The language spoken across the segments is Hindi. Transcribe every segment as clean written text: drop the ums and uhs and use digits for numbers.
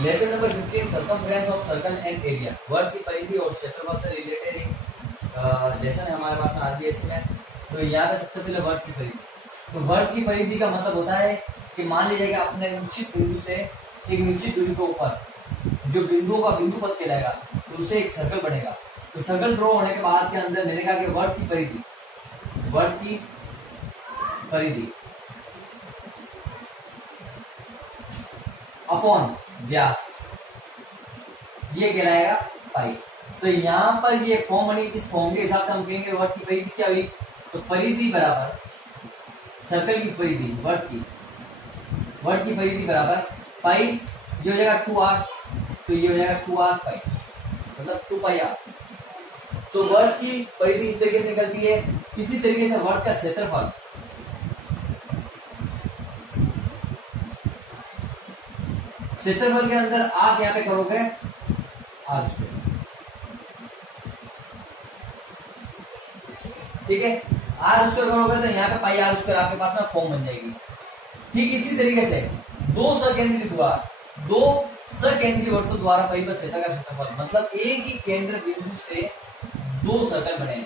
Lesson number 15 circumference of circle and area. वर्ग की परिधि और क्षेत्रफल से रिलेटेड एक लेसन है हमारे पास में आरबीएससी में। तो यहाँ पे सबसे पहले वर्ग की परिधि। तो वर्ग की परिधि का मतलब होता है कि मान लीजिएगा अपने निश्चित बिंदु से एक निश्चित दूरी के ऊपर जो बिंदुओं का बिंदु पथ कहलाएगा, तो उससे एक सर्कल बनेगा। तो सर्कल ड्रॉ होने के बाद के अंदर मिलेगा कि वर्ग की परिधि, वर्ग की परिधि अपॉन व्यास, ये कहलाएगा पाई। तो यहाँ पर ये फॉर्म बनी, इस फॉर्म के हिसाब से हम कहेंगे वर्ग की परिधि क्या हुई, तो परिधि बराबर सर्कल की परिधि, वर्ग की परिधि बराबर पाई, ये हो जाएगा 2r, तो ये हो जाएगा 2r पाई, मतलब 2 पाई r। तो वर्ग की परिधि इस तरीके से निकलती है। इसी तरीके से वर्ग का क्षेत्रफल, क्षेत्रफल के अंदर आप यहाँ पे करोगे r स्क्वायर, ठीक है। r स्क्वायर करोगे तो यहाँ पे पाई r स्क्वायर आपके पास में फॉर्म बन जाएगी। ठीक इसी तरीके से दो सकेंद्रीय वर्तुल द्वारा परिबद्ध क्षेत्र का क्षेत्रफल, मतलब एक ही केंद्र बिंदु से दो सर्कल बने,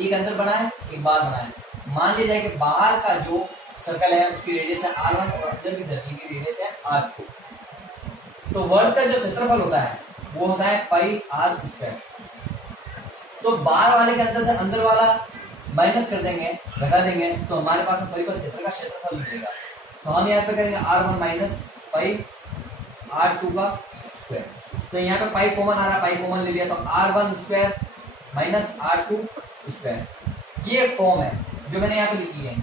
एक अंदर बना है एक बाहर बना है। मान लिया जाए कि बाहर का जो सर्कल है उसकी रेडियस है r1 और अंदर की सर्कल की रेडियस है r2। तो वर्ग का जो क्षेत्रफल होता है वो होता है पाई r स्क्वायर। तो बाहर वाले के अंदर से अंदर वाला माइनस कर देंगे, घटा देंगे, तो हमारे पास में परिबद्ध क्षेत्र का क्षेत्रफल मिलेगा। तो हम यहाँ पे करेंगे r1 माइनस पाई r2 का स्क्वायर। तो यहाँ पे पाई कॉमन आ रहा है, पाई कॉमन ले लिया, तो r1 square minus r2 square. ये एक फॉर्म है जो मैंने यहाँ पे लिखी है।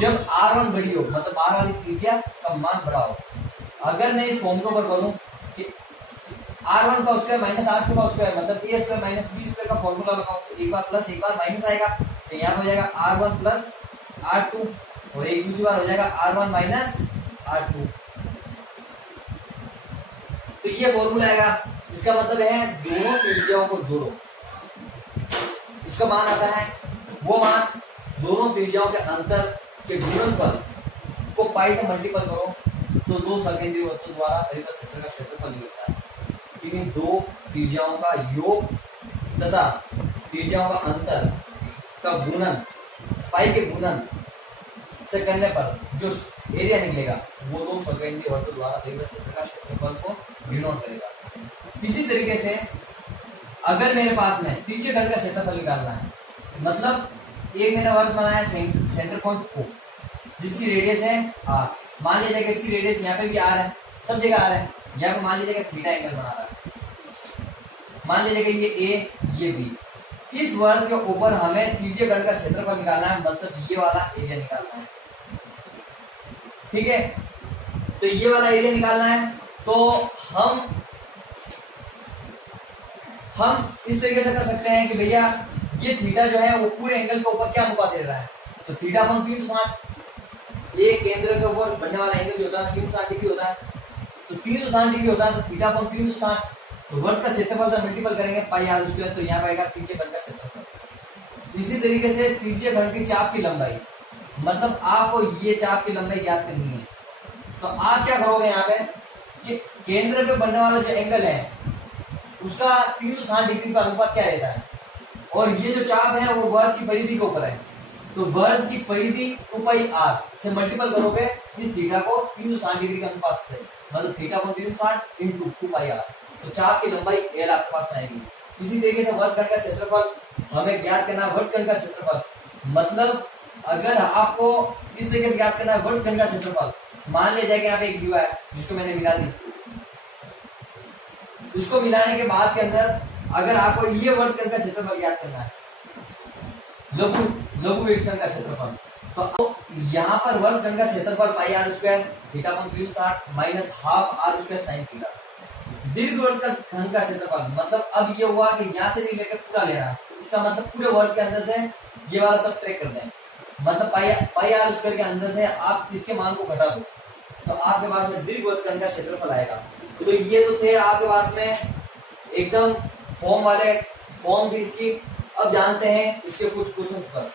जब r1 बड़ी हो, मतलब बाहर वाली त्रिज्या का मान बड़ा हो, अगर मैं इस फॉर्म के ऊपर करूं कि r1 का स्क्वायर माइनस r2 का स्क्वायर, मतलब a square minus b square का फॉर्मूला लगाऊं, तो एक बार प्लस एक बार माइनस आएगा। तो यहाँ हो जाएगा r1 प्लस r2 और एक दूसरी बार हो जाएगा r1 माइनस r2। तो ये फॉर्मूला आएगा। इसका मतलब है दोनों त्रिज्याओं को जोड़ो, उसका मान आता है, वो मान दोनों त्रिज्याओं के अंतर के गुणनफल को पाई से मल्टीपल करो तो दो सकेंद्रीय वर्तुल द्वारा परिबद्ध क्षेत्र का क्षेत्रफल निकलता है। किन्हीं दो त्रिज्याओं का योग तथा त्रिज्याओं का अंतर का गुणन, पाई के गुणन से करने पर जो एरिया निकलेगा वो दो सकेंद्रीय वर्तुल द्वारा परिबद्ध क्षेत्र का क्षेत्रफल को डिनोट करेगा। इसी तरीके से अगर मेरे पास में त्रिज्य खंड का क्षेत्रफल निकालना है, मतलब एक मैंने वर्ग बनाया सेंटर पॉइंट O जिसकी रेडियस है r। मान लीजिए कि इसकी रेडियस यहाँ पे भी r है, सब जगह r है। यहाँ पे मान लीजिए कि थीटा एंगल बना रहा है, मान लीजिए कि ये a ये b। इस वर्ग के ऊपर हमें त्रिज्य खंड का क्षेत्रफल निकालना है, मतलब ये वाला एरिया निकालना है, ठीक है। तो ये वाला एरिया निकालना है, तो हम इस तरीके से कर सकते हैं कि भैया ये थीटा जो है वो पूरे एंगल के ऊपर क्या अनुपात दे रहा है, तो थीटा अपन 360, एक केंद्र के ऊपर बनने वाला एंगल जो होता है 360 डिग्री होता है, तो 360 डिग्री होता है, तो थीटा अपन 360, तो वर्ग का क्षेत्रफल से मल्टीपल करेंगे पाई r स्क्वायर, तो यहाँ पाएगा त्रिज्य खंड का क्षेत्रफल। इसी तरीके से त्रिज्य खंड की चाप की लंबाई, मतलब आपको ये चाप की लंबाई याद करनी है। तो आप क्या करोगे यहाँ पे कि केंद्र पे बनने वाला जो एंगल है उसका 360 डिग्री का अनुपात क्या रहता है, और ये जो चाप है वो वर्ग की परिधि के ऊपर है, तो वर्ग की परिधि 2 पाई r से मल्टीपल करोगे इस थीटा को 360 डिग्री के अनुपात से, मतलब थीटा को 360 इंटू 2 पाई r, तो चाप की लंबाई l आपके पास में आएगी। इसी तरीके से वर्ग खंड का क्षेत्रफल हमें ज्ञात करना है, वर्ग खंड का क्षेत्रफल, मतलब अगर आपको इस तरीके से ज्ञात करना है वर्ग खंड का क्षेत्रफल, मान लिया जाए कि यहाँ पे एक जीवा है जिसको मैंने मिला दी, उसको मिलाने के बाद के अंदर अगर आपको ये वर्गखंड का क्षेत्रफल ज्ञात करना है, लघु वृत्तखंड का क्षेत्रफल, तो यहाँ पर वर्गखंड का क्षेत्रफल पाई r स्क्वायर थीटा कोण 360 minus half r square sine theta. दीर्घ वर्गखंड का क्षेत्रफल, मतलब अब ये हुआ कि यहाँ से भी लेकर पूरा लेना है, इसका मतलब पूरे वर्ग के अंदर से ये वाला सब ट्रैक कर दें, मतलब पाई r स्क्वायर के अंदर से आप इसके मान को घटा दो तो आपके पास में दीर्घ वर्गखंड का क्षेत्रफल आएगा। तो ये तो थे आपके पास में एकदम फॉर्म थी इसकी। अब जानते हैं इसके कुछ क्वेश्चन पर।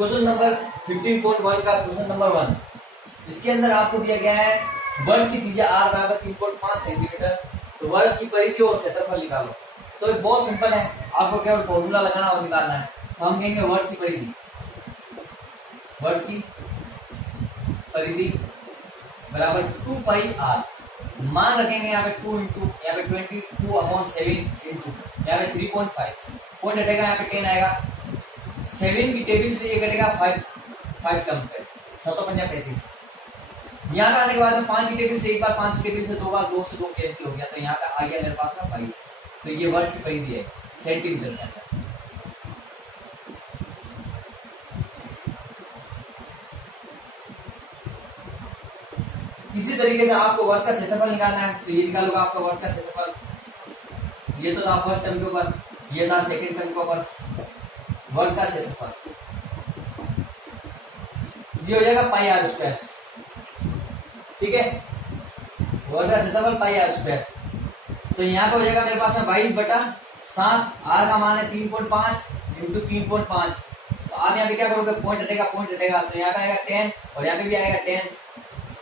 क्वेश्चन नंबर 15.1 का क्वेश्चन नंबर 1, इसके अंदर आपको दिया गया है वर्ग की त्रिज्या r बराबर 3.5 सेंटीमीटर, तो वर्ग की परिधि और क्षेत्रफल निकालो। तो ये बहुत सिंपल है, आपको केवल फॉर्मूला लगाना और निकालना है। तो हम कहेंगे वर्ग की परिधि बराबर 2 पाई r, मान रखेंगे यहाँ पे 2 इंटू यहाँ पे 22/7 इंटू यहाँ पे 3.5, पॉइंट हटेगा यहाँ पे 10 आएगा, 7 की टेबल से ये कटेगा 5 टर्म पे 7×5 = 35। यहाँ पे आने के बाद में 5 की टेबल से एक बार, 5 की टेबल से दो बार, 2 से 2 कैंसिल हो गया, तो यहाँ पे आ गया मेरे पास में 22। तो ये वर्ग की परिधि है सेंटीमीटर के अंदर। इसी तरीके से आपको वर्ग का क्षेत्रफल निकालना है, तो ये निकालोगा आपका वर्ग का क्षेत्रफल। ये तो था फर्स्ट टर्म के ऊपर, ये था सेकंड टर्म के ऊपर। वर्ग का क्षेत्रफल ये हो जाएगा पाई r स्क्वायर, ठीक है, वर्ग का क्षेत्रफल पाई r स्क्वायर। तो यहाँ पे हो जाएगा मेरे पास में 22/7, r का मान है 3.5 इंटू 3.5। तो आप यहाँ पे क्या करोगे, पॉइंट हटेगा, तो यहाँ पे आएगा 10 और यहाँ पे भी आएगा 10।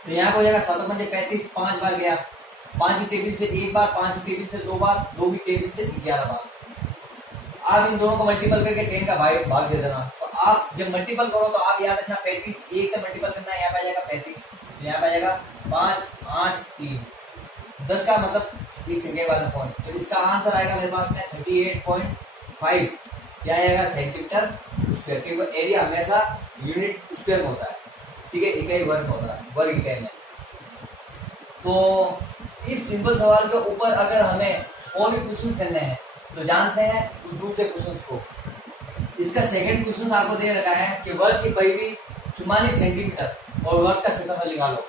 तो यहाँ पे हो जाएगा 7×35, 5 बार गया, 5 की टेबल से एक बार, 5 की टेबल से दो बार, 2 की टेबल से 11 बार। आप इन दोनों को मल्टीपल करके 10 का भाग दे देना। तो आप जब मल्टीपल करो तो आप याद रखना 35 1 से मल्टीपल करना है, यहाँ पे आ जाएगा 35, यहाँ पे आ जाएगा 5 8 3 10 का मतलब एक संख्या के बाद पॉइंट। तो इसका आंसर आएगा मेरे पास में 38.5 क्या आएगा सेंटीमीटर स्क्वायर, क्योंकि एरिया हमेशा यूनिट स्क्वायर में होता है, ठीक है, इकाई वर्ग में होता है, वर्ग इकाई में। तो इस सिंपल सवाल के ऊपर अगर हमें और भी क्वेश्चंस करने हैं तो जानते हैं उस दूसरे क्वेश्चंस को। इसका सेकंड क्वेश्चन आपको दे रखा है कि वर्ग की परिधि 44 सेंटीमीटर और वर्ग का क्षेत्रफल निकालो।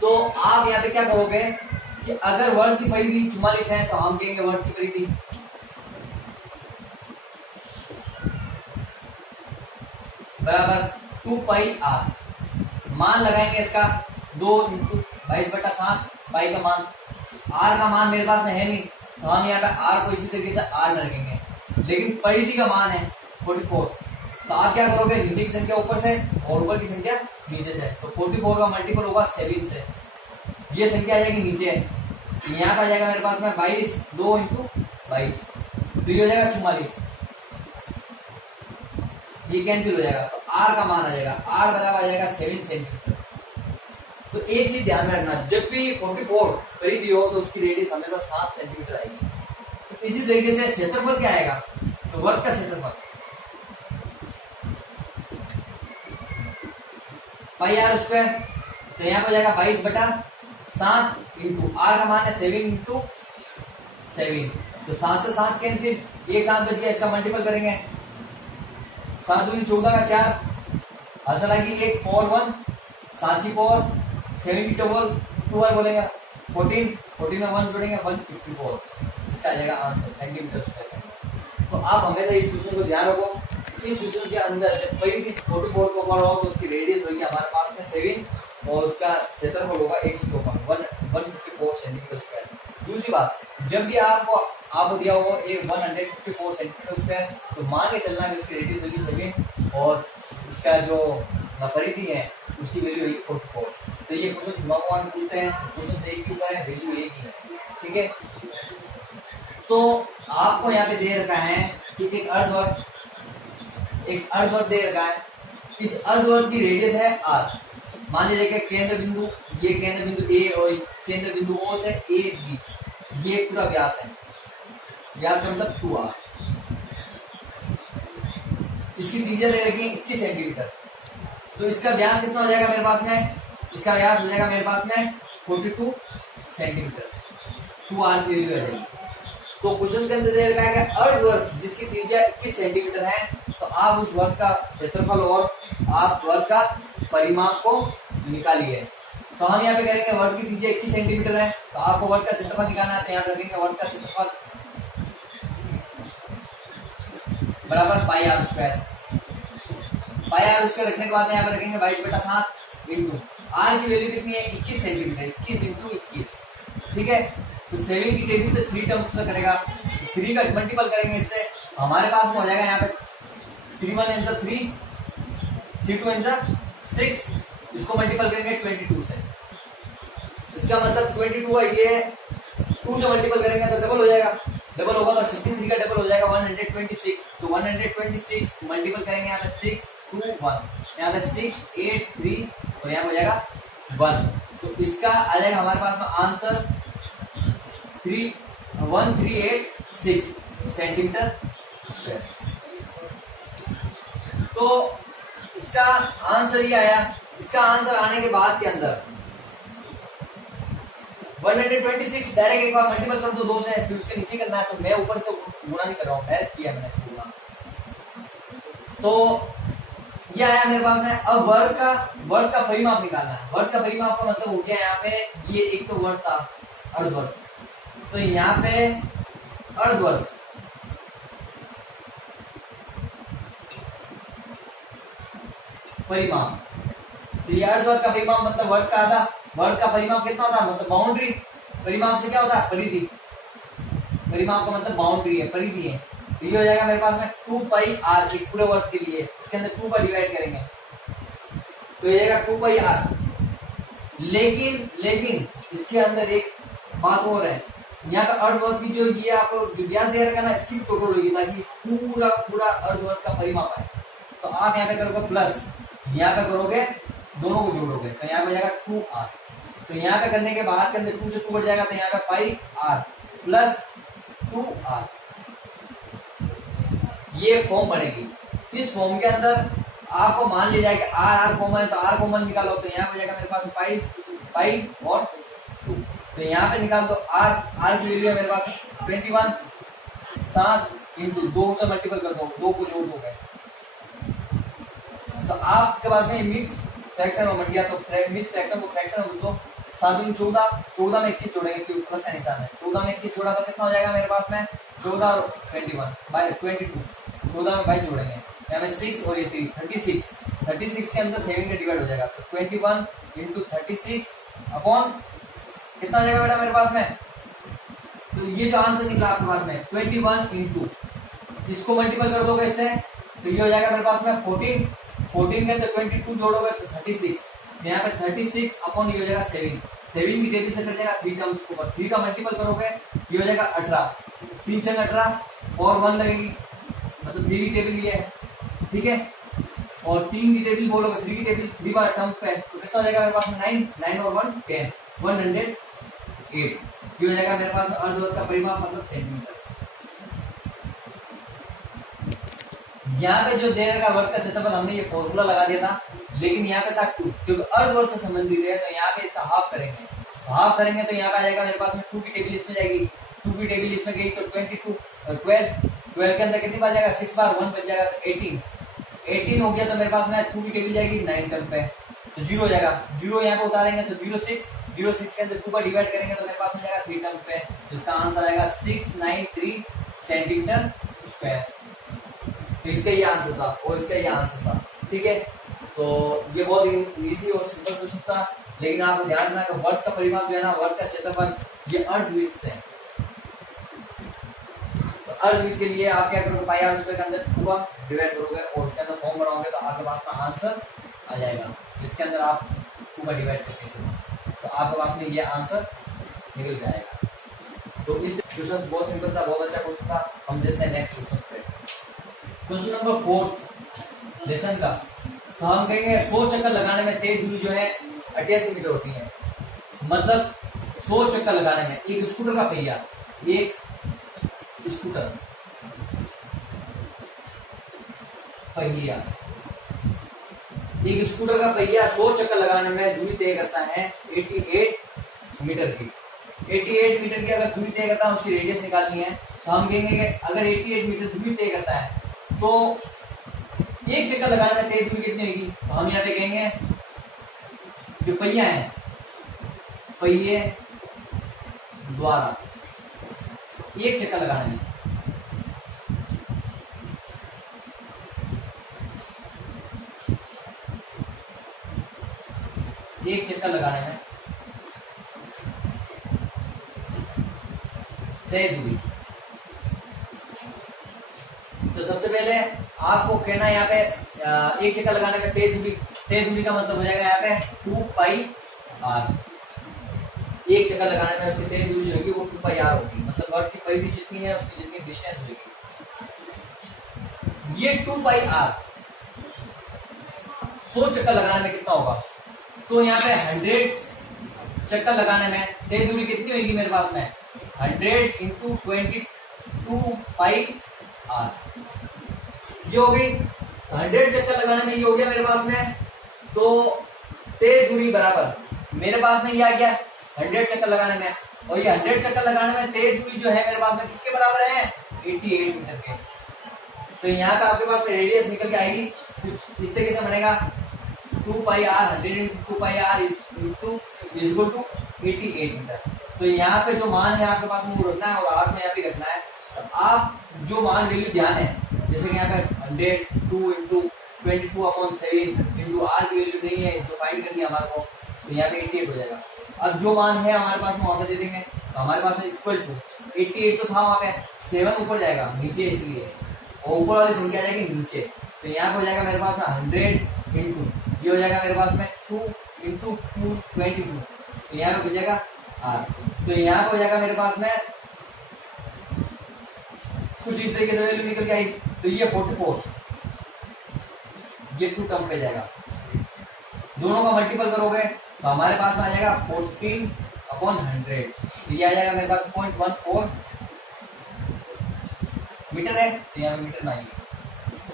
तो आप यहाँ पे क्या करोगे कि अगर वर्ग की परिधि 44 है तो हम कहेंगे वर्ग की परिधि बराबर 2 पाई r, मान लगाएंगे इसका 2 इंटू 22/7, पाई का मान, r का मान मेरे पास में है नहीं, तो हम यहाँ पे r को इसी तरीके से r रखेंगे, लेकिन परिधि का मान है 44। तो आप क्या करोगे, नीचे की संख्या ऊपर से और ऊपर की संख्या नीचे से, तो 44 का मल्टीपल होगा 7 से, ये संख्या आ जाएगी नीचे, यहाँ पे आ जाएगा मेरे पास में 22, 2 इंटू 22, तो ये हो जाएगा 44, ये कैंसिल हो जाएगा। तो r का मान आ जाएगा, r बराबर आ जाएगा 7 सेंटीमीटर। तो एक चीज ध्यान में रखना, जब भी 44 परिधि हो तो उसकी रेडियस हमेशा 7 सेंटीमीटर आएगी। तो इसी तरीके से क्षेत्रफल क्या आएगा, तो वर्ग का क्षेत्रफल पाई r स्क्वायर, तो यहाँ पे हो जाएगा 22/7 इंटू r का मान है 7 इंटू 7, तो 7 से 7 कैंसिल, एक 7 बच गया, इसका मल्टीपल करेंगे, 7 दूनी 14 का 4, असल आएगी 1 और 1, 7 की पावर 7 की डबल 2 बार बोलेंगे 14 में 1 जोड़ेंगे 154, इसका आ जाएगा आंसर सेंटीमीटर स्क्वायर। तो आप हमेशा इस क्वेश्चन को ध्यान रखो, इस क्वेश्चन के अंदर जब परिधि 44 को ऊपर हो तो उसकी रेडियस होगी हमारे पास में 7 और उसका क्षेत्रफल होगा 154 सेंटीमीटर स्क्वायर। दूसरी बात, जब भी आपको दिया हो 154 सेंटीमीटर स्क्वायर, तो मान के चलना कि उसकी रेडियस होगी 7 और उसका जो परिधि है उसकी वैल्यू होगी 44। तो ये क्वेश्चन दिमाग में पूछते हैं, क्वेश्चन से एक ही ऊपर है, वैल्यू एक ही है, ठीक है। तो आपको यहाँ पे दे रखा है कि एक अर्धवर्ग दे रखा है, इस अर्धवर्ग की रेडियस है r, मान लीजिए कि केंद्र बिंदु A और केंद्र बिंदु O से A B, ये पूरा व्यास है, व्यास का मतलब 2r। इसकी त्रिज्या ले रखी है 21 सेंटीमीटर, तो इसका व्यास कितना हो जाएगा मेरे पास में, इसका व्यास हो जाएगा मेरे पास में 42 सेंटीमीटर, 2r की वैल्यू आ जाएगी। तो क्वेश्चन के अंदर दे रखा है कि अर्धवर्ग जिसकी त्रिज्या 21 सेंटीमीटर है, तो आप उस वर्ग का क्षेत्रफल और आप वर्ग का परिमाप को निकालिए। तो हम यहाँ पे करेंगे वर्ग की त्रिज्या 21 सेंटीमीटर है, तो आपको वर्ग का क्षेत्रफल निकालना है, तो यहाँ पे रखेंगे वर्ग का क्षेत्रफल बराबर पाई r स्क्वायर। पाई r स्क्वायर रखने के बाद यहाँ पे रखेंगे 22/7 इंटू r की वैल्यू कितनी है 21 सेंटीमीटर, 21 इंटू 21, ठीक है। तो 7 की टेबल से 3 टर्म से करेगा, 3 का मल्टीपल करेंगे इससे, हमारे पास में हो जाएगा यहाँ पे 3 1 आंसर 3 3 2 6, इसको मल्टीपल करेंगे 22 से। इसका मतलब 22 है, ये 2 से मल्टीपल करेंगे तो डबल हो जाएगा, डबल होगा तो 63 का डबल हो जाएगा 126। तो 126 मल्टीपल करेंगे यहाँ पे 6 2 1, यहाँ पे 6 8 3 और यहाँ पे हो जाएगा 1। तो इसका आ जाएगा हमारे पास में आंसर 1386 सेंटीमीटर स्क्वायर। तो इसका आंसर ये आया। इसका आंसर आने के बाद के अंदर 126 डायरेक्ट एक बार मल्टीपल कर दो 2 से, फिर उसके नीचे करना है। तो मैं ऊपर से गुणा नहीं कर रहा हूं, डायरेक्ट किया मैंने इसको गुणा। तो ये आया मेरे पास में। अब वर्ग का परिमाप निकालना है। वर्ग का परिमाप का मतलब हो गया यहाँ पे, ये एक तो वर्ग था अर्धवर्ग, तो यहाँ पे अर्धवर्ग परिमाप, तो ये अर्धवर्ग का परिमाप मतलब वर्ग का आधा। वर्ग का परिमाप कितना होता है, मतलब बाउंड्री। परिमाप से क्या होता है, परिधि। परिमाप का मतलब बाउंड्री है, परिधि है। तो ये हो जाएगा मेरे पास में 2 पाई आर, एक पूरे वर्ग के लिए इसके अंदर 2 का डिवाइड करेंगे तो ये जाएगा 2 पाई आर। लेकिन इसके अंदर एक बात और है, यहाँ का अर्धवर्ग की जो ये आपको जो ब्याज दे रखा ना, इसकी टोटल होगी ताकि पूरा अर्धवर्ग का परिमाप आए। तो आप यहाँ पे करोगे प्लस, यहाँ पे करोगे दोनों को जोड़ोगे तो यहाँ पे जाएगा 2r। तो यहाँ पे करने के बाद के अंदर 2 से 2 बढ़ जाएगा तो यहाँ पे पाई r प्लस 2r, ये फॉर्म बनेगी। इस फॉर्म के अंदर आपको मान लिया जाएगा r कॉमन है, तो r कॉमन निकालो तो यहाँ पे जाएगा मेरे पास पाई और 2। तो यहाँ पे निकाल दो r के लिए मेरे पास 21, 7 इंटू 2 से मल्टीपल कर दो, 2 को जोड़ दोगे तो आपके पास में मिक्स फ्रैक्शन में बन गया। तो मिक्स फ्रैक्शन को फ्रैक्शन में दो, 7 दूनी 14, 14 में 21 जोड़ेंगे क्योंकि प्लस का निशान है। 14 में 21 जोड़ा तो कितना हो जाएगा मेरे पास में 14 और 21 बाय 22, 14 में 22 जोड़ेंगे, यहाँ में 6 और ये 3 36 के अंदर 7 का डिवाइड हो जाएगा। तो 21 इंटू 36 अपॉन कितना हो जाएगा बेटा मेरे पास में। तो ये जो आंसर निकला आपके पास में 21 इंटू, इसको मल्टीपल कर दोगे इससे तो ये हो जाएगा मेरे पास में 14 के अंदर 22 जोड़ोगे तो 36, यहाँ पे 36 अपॉन ये हो जाएगा 7 की टेबल से कट जाएगा 3 टर्म्स को, 3 का मल्टीपल करोगे ये हो जाएगा 18, 3 छंग 18 और 1 लगेगी, मतलब 3 की टेबल ये है, ठीक है। और 3 की टेबल बोलोगे, 3 की टेबल 3 बार टर्म पे तो कितना हो जाएगा मेरे पास में 9 और 1 10, 108। ये हो जाएगा मेरे पास में अर्धवर्ग का परिमाप मतलब सेंटीमीटर। यहाँ पे जो दे रखा वर्ग का क्षेत्रफल हमने ये फॉर्मूला लगा दिया था, लेकिन यहाँ पे था 2 क्योंकि अर्धवर्ग से संबंधित है। तो यहाँ पे इसका हाफ करेंगे, हाफ करेंगे तो यहाँ पे आ जाएगा मेरे पास में 2 की टेबल इसमें जाएगी, 2 की टेबल इसमें गई तो 22 12 के अंदर कितनी बार जाएगा 6 बार 1 बच जाएगा तो 18 हो गया। तो मेरे पास में 2 की टेबल जाएगी 9 टर्म पे तो 0 हो जाएगा, 0 यहाँ पे उतारेंगे तो 06 के अंदर 2 का डिवाइड करेंगे तो मेरे पास में जाएगा 3 टर्म पे, जिसका आंसर आएगा 693 सेंटीमीटर स्क्वायर। तो इसका ये आंसर था और इसका ये आंसर था, ठीक है। तो ये बहुत इजी और सिंपल क्वेश्चन था, लेकिन आपको ध्यान रखना कि वर्ग का परिमाप जो है ना, वर्ग का क्षेत्रफल ये अर्धवृत्त से। तो अर्धवृत्त के लिए आप क्या करोगे, पाई r स्क्वायर के अंदर पूरा डिवाइड करोगे और उसके अंदर फॉर्म बनाओगे तो आपके पास का आंसर आ जाएगा, जिसके अंदर आप पूरा डिवाइड करके तो आपके पास में ये आंसर निकल जाएगा। तो इस क्वेश्चन बहुत सिंपल था, बहुत अच्छा क्वेश्चन था। हम चलते हैं नेक्स्ट क्वेश्चन पे, क्वेश्चन नंबर 4 लेसन का। तो हम कहेंगे 100 चक्कर लगाने में तेज दूरी जो है 88 मीटर होती है। मतलब 100 चक्कर लगाने में एक स्कूटर का पहिया, एक स्कूटर पहिया, एक स्कूटर का पहिया 100 चक्कर लगाने में दूरी तय करता है 88 मीटर की। 88 मीटर की अगर दूरी तय करता है, उसकी रेडियस निकालनी है। तो हम कहेंगे कि अगर 88 मीटर दूरी तय करता है तो एक चक्कर लगाने में तेज दूरी कितनी होगी। तो हम यहाँ पे कहेंगे जो पहिया है, पहिए द्वारा एक चक्कर लगाने में तय दूरी। तो सबसे पहले आपको कहना है यहाँ पे एक चक्कर लगाने में तेज दूरी का मतलब हो जाएगा यहाँ पे 2 पाई आर। एक चक्कर लगाने में उसकी तेज दूरी जो होगी वो 2 पाई आर होगी, मतलब वर्ग की परिधि जितनी है उसकी जितनी डिस्टेंस होगी ये 2 पाई आर। 100 चक्कर लगाने में कितना होगा, तो यहाँ पे 100 चक्कर लगाने में तेज दूरी कितनी होगी मेरे पास में 100 इंटू 22 पाई आर। ये हो गई 100 चक्कर लगाने में, ये हो गया मेरे पास में। तो तेज दूरी बराबर मेरे पास में ये आ गया 100 चक्कर लगाने में, और ये 100 चक्कर लगाने में तेज दूरी जो है मेरे पास में किसके बराबर है 88 मीटर के। तो यहाँ पे आपके पास रेडियस निकल के आएगी कुछ इस तरीके से बनेगा 2 pi r 100 into 2 pi r equal to 88 metre. तो यहाँ पे जो मान है आपके पास में वो रखना है और आर में यहाँ पे रखना है। तो आप जो मान वैल्यू ध्यान है, जैसे कि यहाँ पे 102 इंटू 22/7 इंटू आर की वैल्यू नहीं है जो फाइंड करनी है हमारे को, तो यहाँ पे 88 हो जाएगा। अब जो मान है हमारे पास में वहां पे दे देंगे, तो हमारे पास इक्वल टू 88 तो था वहां पे 7 ऊपर जाएगा नीचे, इसलिए और ऊपर वाली संख्या जाएगी नीचे। तो यहाँ पे हो जाएगा मेरे पास में 100 इंटू ये हो जाएगा मेरे पास में 2 इंटू 222, तो यहाँ पे हो जाएगा आर। तो यहाँ पे हो जाएगा मेरे पास में कुछ इस तरीके से वैल्यू निकल के आई। तो ये 44 ये 2 टर्म पे जाएगा, दोनों का मल्टीपल करोगे तो हमारे पास में आ जाएगा 14/100। तो ये आ जाएगा मेरे पास 0.14 मीटर है, तो यहाँ पे मीटर में आएगी।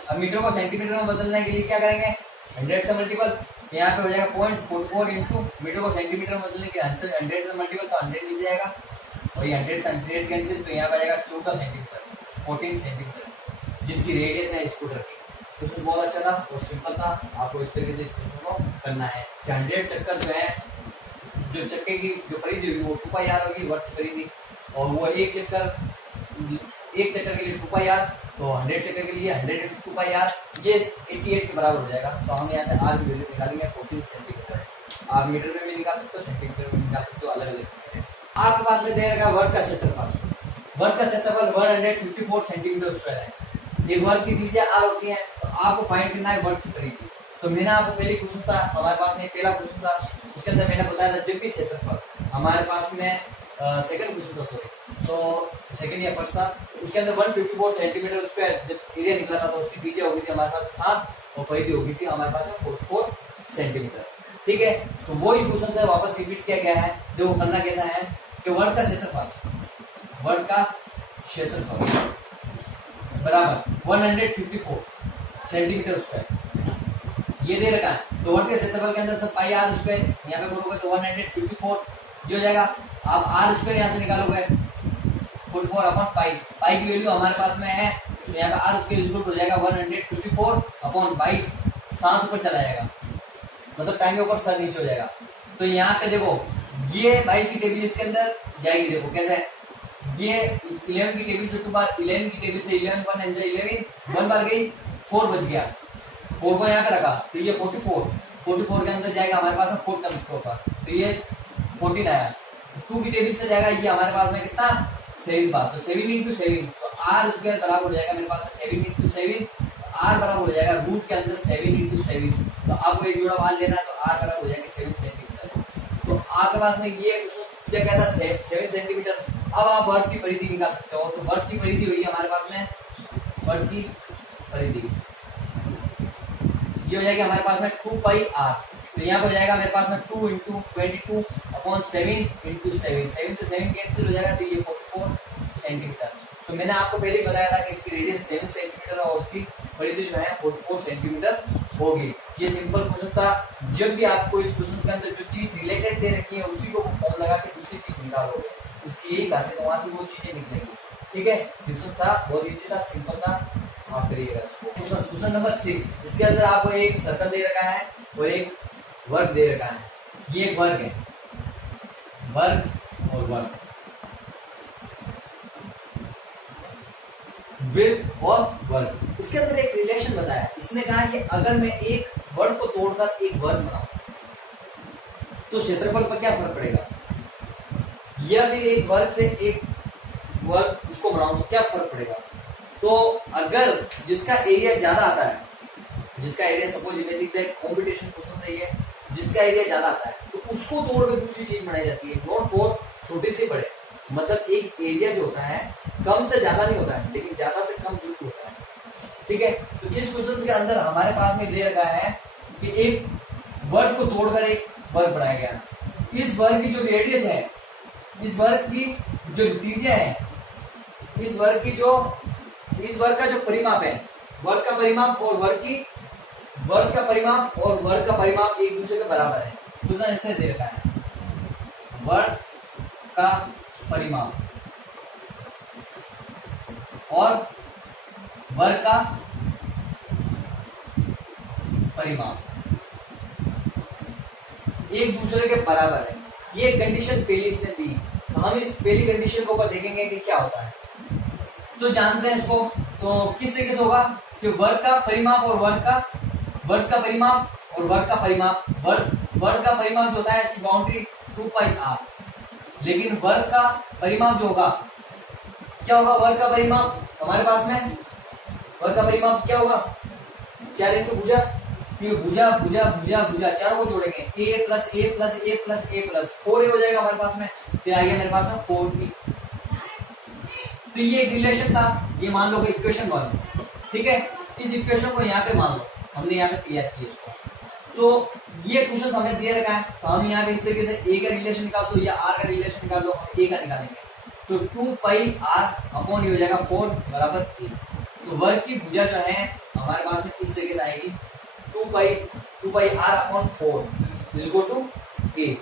अब मीटर को सेंटीमीटर में बदलने के लिए क्या करेंगे 100 से मल्टीपल, तो यहाँ पे हो जाएगा 0.44 इंटू मीटर को सेंटीमीटर में बदलने के 100 से मल्टीपल तो 100 मिल जाएगा, और ये 100 से 100 कैंसिल, तो यहाँ पे आ जाएगा 14 सेंटीमीटर 14 सेंटीमीटर जिसकी रेडियस है स्कूटर की। क्वेश्चन बहुत अच्छा था और सिंपल था, आपको इस तरीके से इस क्वेश्चन को करना है कि 100 चक्कर जो है जो चक्के की जो परिधि होगी वो 2 पाई आर होगी वर्ग की परिधि, और वो एक चक्कर के लिए 2 पाई आर, तो 100 चक्कर के लिए 100 इंटू 2 पाई आर ये 88 के बराबर हो जाएगा। तो हम यहाँ से आर की वैल्यू निकालेंगे 14 सेंटीमीटर। आप मीटर में भी निकाल सकते हो, सेंटीमीटर में निकाल सकते हो, अलग अलग। आपके पास में दे रखा वर्ग का क्षेत्रफल, वर्ग का क्षेत्रफल 154 सेंटीमीटर स्क्वायर है। एक वर्ग की त्रिज्या आर होती है, तो आपको फाइंड करना है वर्ग की परिधि। तो मैंने आपको पहले क्वेश्चन था हमारे पास में पहला क्वेश्चन था, उसके अंदर मैंने बताया था जब भी क्षेत्रफल हमारे पास में सेकंड क्वेश्चन था, सॉरी तो सेकंड या फर्स्ट था, उसके अंदर 154 सेंटीमीटर स्क्वायर जब एरिया निकला था तो उसकी त्रिज्या हो गई थी हमारे पास 7 और परिधि हो गई थी हमारे पास में 44 सेंटीमीटर। ठीक है, तो वो ही क्वेश्चन से वापस रिपीट किया गया है। जो करना कैसा है कि वर्ग का क्षेत्रफल बराबर 154 सेंटीमीटर स्क्वायर ये दे रखा है। तो वर्ग के क्षेत्रफल के अंदर सब पाई आर स्क्वायर यहाँ पे करोगे तो 154 ये हो जाएगा। आप आर स्क्वायर यहाँ से निकालोगे 44 अपॉन पाई, पाई की वैल्यू हमारे पास में है, तो यहाँ पे आर स्क्वायर इक्वल हो जाएगा 154 अपॉन 22, 7 ऊपर चला जाएगा, मतलब टाइम के ऊपर सर नीचे हो जाएगा। तो यहाँ पे देखो ये 22 की टेबल इसके अंदर जाएगी, देखो कैसे ये 11 की टेबल से 2 बार 11 की टेबल से 11 1 11 1 बार गई 4 बच गया, 4 को यहाँ पे रखा तो ये 44 के अंदर जाएगा हमारे पास में 4 टर्म होगा, तो ये 14 आया। 2 की टेबल से जाएगा ये हमारे पास में कितना 7 बार, तो 7 इंटू 7 तो आर स्क्वायर बराबर हो जाएगा मेरे पास में 7 इंटू 7, आर बराबर हो जाएगा रूट के अंदर 7 इंटू 7, तो आपको एक जोड़ा मान लेना है तो आर बराबर हो जाएगा 7 सेंटीमीटर। तो आपके पास में ये क्या कहता है 7 सेंटीमीटर। अब आप वर्ग की परिधि निकाल सकते हो, तो वर्ग की परिधि हुई है हमारे पास में वर्ग की परिधि ये हो जाएगी हमारे पास में 2 पाई आर, तो यहाँ पर हो जाएगा मेरे पास में 2 इंटू 22 अपॉन 7 इंटू 7 से 7 कैंसिल हो जाएगा, तो ये 44 सेंटीमीटर। तो मैंने आपको पहले ही बताया था कि इसकी रेडियस 7 सेंटीमीटर और उसकी परिधि जो है 44 सेंटीमीटर होगी। ये सिंपल क्वेश्चन था। जब भी आपको इस क्वेश्चन के अंदर जो चीज रिलेटेड दे रखी है उसी को फॉर्म लगा के दूसरी चीज निकालोगे, इसकी यही खासियत है, वहां से वो चीजें निकलेंगी। ठीक है, क्वेश्चन था बहुत इजी था, सिंपल था, आप करिएगा इसको। क्वेश्चन नंबर 6, इसके अंदर आपको एक सर्कल दे रखा है और एक वर्ग दे रखा है। ये एक वर्ग है, वर्ग और वर्ग, वृत्त और वर्ग। इसके अंदर एक रिलेशन बताया, इसने कहा कि अगर मैं एक वर्ग को तोड़कर एक वर्ग बनाऊं तो क्षेत्रफल पर क्या फर्क पड़ेगा, या फिर एक वर्ग से एक वर्ग उसको बनाऊं तो क्या फर्क पड़ेगा। तो अगर जिसका एरिया ज्यादा आता है, जिसका area suppose imagine that competition question सही है, जिसका एरिया ज्यादा आता है तो उसको तोड़ के दूसरी चीज बनाई जाती है, नॉट फॉर छोटे से बड़े। मतलब एक एरिया जो होता है कम से ज्यादा नहीं होता है, लेकिन ज्यादा से कम जरूर होता है। ठीक है, तो इस क्वेश्चन के अंदर हमारे पास में दे रखा है कि एक वर्ग को तोड़कर एक वर्ग बनाया गया। इस वर्ग की जो रेडियस है, इस वर्ग की जो त्रिज्या है, इस वर्ग का जो परिमाप है, वर्ग का परिमाप और वर्ग का परिमाप एक दूसरे के बराबर है। क्वेश्चन ऐसे दे रखा है, वर्ग का परिमाप और वर्ग का परिमाप एक दूसरे के बराबर है। ये कंडीशन पहली इसने दी, तो हम इस पहली कंडीशन के ऊपर देखेंगे कि क्या होता है। तो जानते हैं इसको, तो किस तरीके से होगा कि वर्ग का परिमाप और वर्ग का परिमाप और वर्ग का परिमाप, वर्ग का परिमाप जो होता है इसकी बाउंड्री 2πr, लेकिन वर्ग का परिमाप जो होगा, क्या होगा वर्ग का परिमाप हमारे पास में, वर्ग का परिमाप क्या होगा 4 इंटू भुजा, भुजा भुजा भुजा भुजा चारों को जोड़ेंगे, a plus A plus A plus A plus 4a हो जाएगा हमारे पास में, फिर आ गया मेरे पास में 4b। तो ये एक रिलेशन था, ये मान लो इक्वेशन 1। ठीक है, इस इक्वेशन को यहाँ पे मान लो, हमने यहाँ पे तैयार किया इसको। तो ये क्वेश्चन हमें दे रखा है, तो हम यहाँ पे इस तरीके से a का रिलेशन निकाल दो या r का रिलेशन निकाल दो, हम a का निकालेंगे। तो 2πr अपॉन ये हो जाएगा 4 बराबर a। तो वर्ग की भुजा जो है हमारे पास में इस तरीके से आएगी, 2πr upon 4 is equal to a।